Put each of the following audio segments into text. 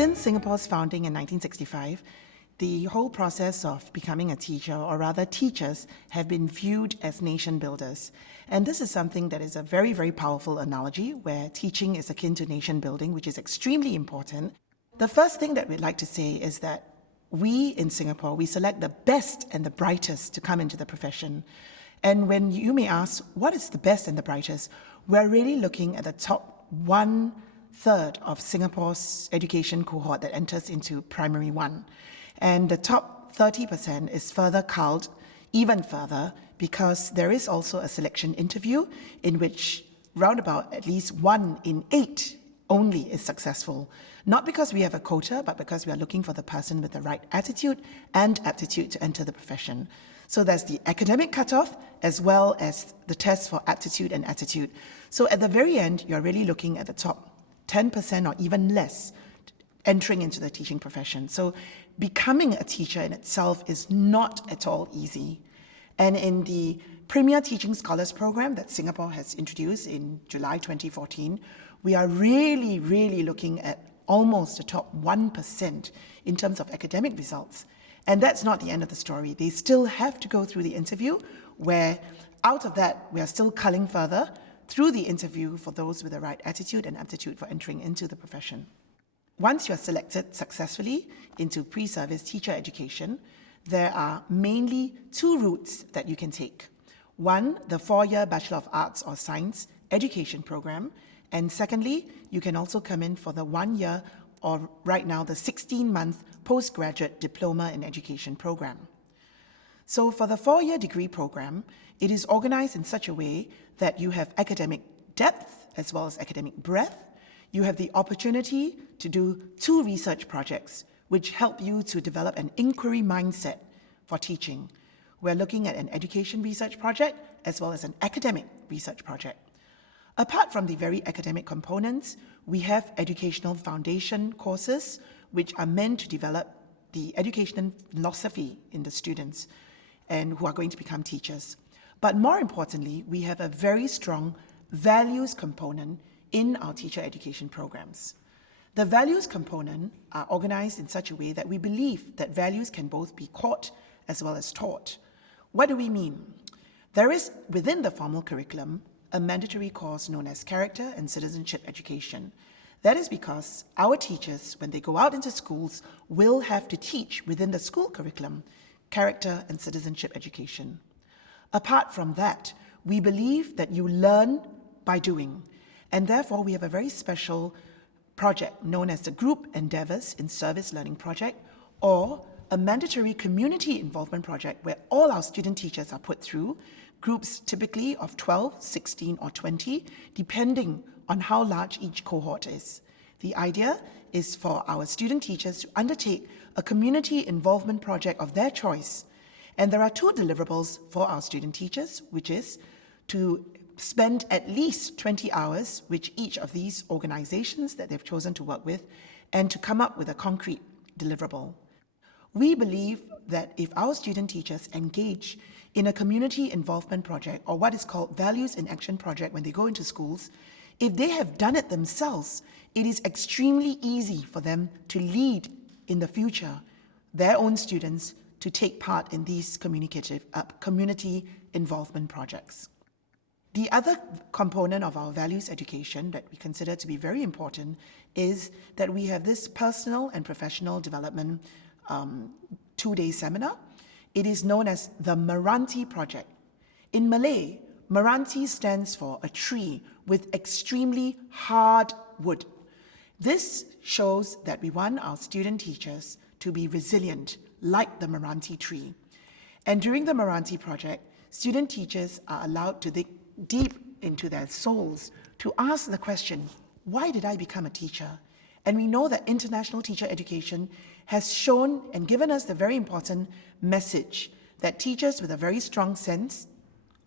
Since Singapore's founding in 1965, the whole process of becoming a teacher, or rather teachers, have been viewed as nation builders. And this is something that is a very, very powerful analogy where teaching is akin to nation building, which is extremely important. The first thing that we'd like to say is that we in Singapore, we select the best and the brightest to come into the profession. And when you may ask, what is the best and the brightest? We're really looking at the top 1/3 of Singapore's education cohort that enters into primary one. And the top 30% is further culled even further because there is also a selection interview in which roundabout at least 1 in 8 only is successful. Not because we have a quota, but because we are looking for the person with the right attitude and aptitude to enter the profession. So there's the academic cutoff as well as the test for aptitude and attitude. So at the very end, you're really looking at the top 10% or even less entering into the teaching profession. So becoming a teacher in itself is not at all easy. And in the Premier Teaching Scholars Program that Singapore has introduced in July 2014, we are really looking at almost the top 1% in terms of academic results. And that's not the end of the story. They still have to go through the interview, where out of that, we are still culling further through the interview for those with the right attitude and aptitude for entering into the profession. Once you're selected successfully into pre-service teacher education, there are mainly 2 routes that you can take. One, the 4-year Bachelor of Arts or Science education program. And secondly, you can also come in for the 1-year or right now the 16-month postgraduate diploma in education program. So for the 4-year degree program, it is organized in such a way that you have academic depth as well as academic breadth. You have the opportunity to do 2 research projects which help you to develop an inquiry mindset for teaching. We're looking at an education research project as well as an academic research project. Apart from the very academic components, we have educational foundation courses which are meant to develop the educational philosophy in the students and who are going to become teachers. But more importantly, we have a very strong values component in our teacher education programs. The values component are organized in such a way that we believe that values can both be caught as well as taught. What do we mean? There is, within the formal curriculum, a mandatory course known as Character and Citizenship Education. That is because our teachers, when they go out into schools, will have to teach within the school curriculum character and citizenship education. Apart from that, we believe that you learn by doing, and therefore we have a very special project known as the Group Endeavours in Service Learning Project, or a mandatory community involvement project where all our student teachers are put through groups typically of 12, 16 or 20, depending on how large each cohort is. The idea is for our student teachers to undertake a community involvement project of their choice. And there are 2 deliverables for our student teachers, which is to spend at least 20 hours with each of these organizations that they've chosen to work with and to come up with a concrete deliverable. We believe that if our student teachers engage in a community involvement project, or what is called values in action project when they go into schools, if they have done it themselves, it is extremely easy for them to lead in the future their own students to take part in these community involvement projects. The other component of our values education that we consider to be very important is that we have this personal and professional development 2-day seminar. It is known as the Meranti Project. In Malay, Meranti stands for a tree with extremely hard wood. This shows that we want our student teachers to be resilient, like the Meranti tree. And during the Meranti Project, student teachers are allowed to dig deep into their souls to ask the question, why did I become a teacher? And we know that international teacher education has shown and given us the very important message that teachers with a very strong sense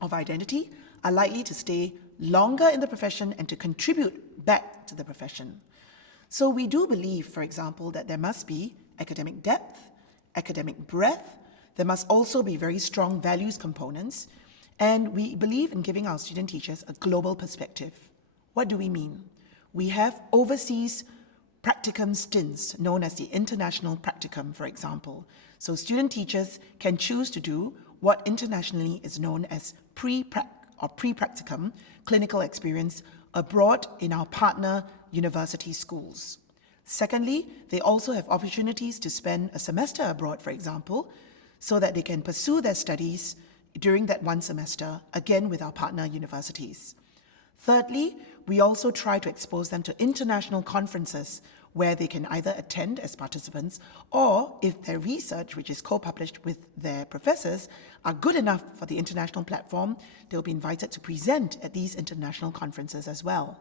of identity are likely to stay longer in the profession and to contribute back to the profession. So we do believe, for example, that there must be academic depth, academic breadth. There must also be very strong values components. And we believe in giving our student teachers a global perspective. What do we mean? We have overseas practicum stints, known as the international practicum, for example. So student teachers can choose to do what internationally is known as pre-practicum clinical experience abroad in our partner university schools. Secondly, they also have opportunities to spend a semester abroad, for example, so that they can pursue their studies during that one semester, again with our partner universities. Thirdly, we also try to expose them to international conferences where they can either attend as participants, or if their research, which is co-published with their professors, are good enough for the international platform, they'll be invited to present at these international conferences as well.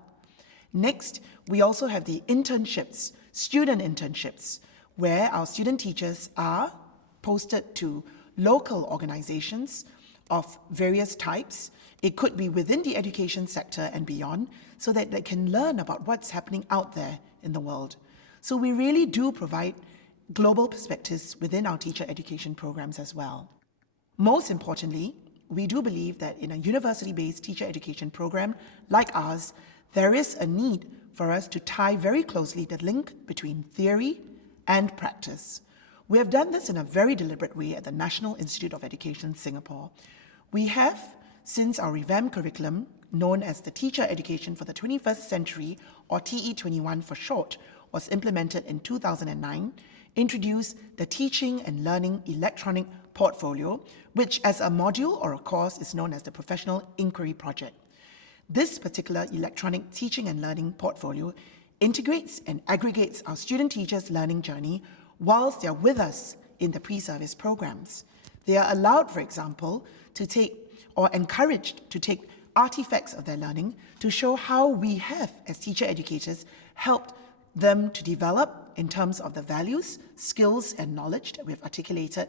Next, we also have the internships, student internships, where our student teachers are posted to local organizations of various types. It could be within the education sector and beyond, so that they can learn about what's happening out there in the world. So we really do provide global perspectives within our teacher education programs as well. Most importantly, we do believe that in a university-based teacher education program like ours, there is a need for us to tie very closely the link between theory and practice. We have done this in a very deliberate way at the National Institute of Education, Singapore. We have, since our revamped curriculum, known as the Teacher Education for the 21st Century, or TE21 for short, was implemented in 2009, introduced the Teaching and Learning Electronic Portfolio, which as a module or a course is known as the Professional Inquiry Project. This particular electronic teaching and learning portfolio integrates and aggregates our student teachers' learning journey whilst they're with us in the pre-service programs. They are allowed, for example, to take or encouraged to take artifacts of their learning to show how we have, as teacher educators, helped them to develop in terms of the values, skills, and knowledge that we've articulated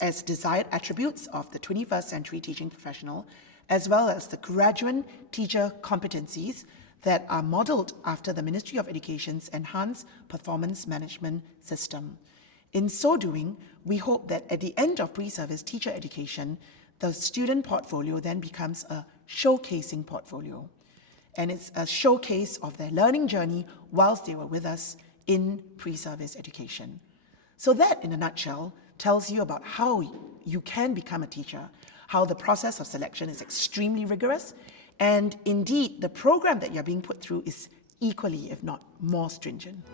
as desired attributes of the 21st century teaching professional, as well as the graduate teacher competencies that are modeled after the Ministry of Education's Enhanced Performance Management System. In so doing, we hope that at the end of pre-service teacher education, the student portfolio then becomes a showcasing portfolio. And it's a showcase of their learning journey whilst they were with us in pre-service education. So that, in a nutshell, tells you about how you can become a teacher, how the process of selection is extremely rigorous, and indeed, the program that you're being put through is equally, if not more, stringent.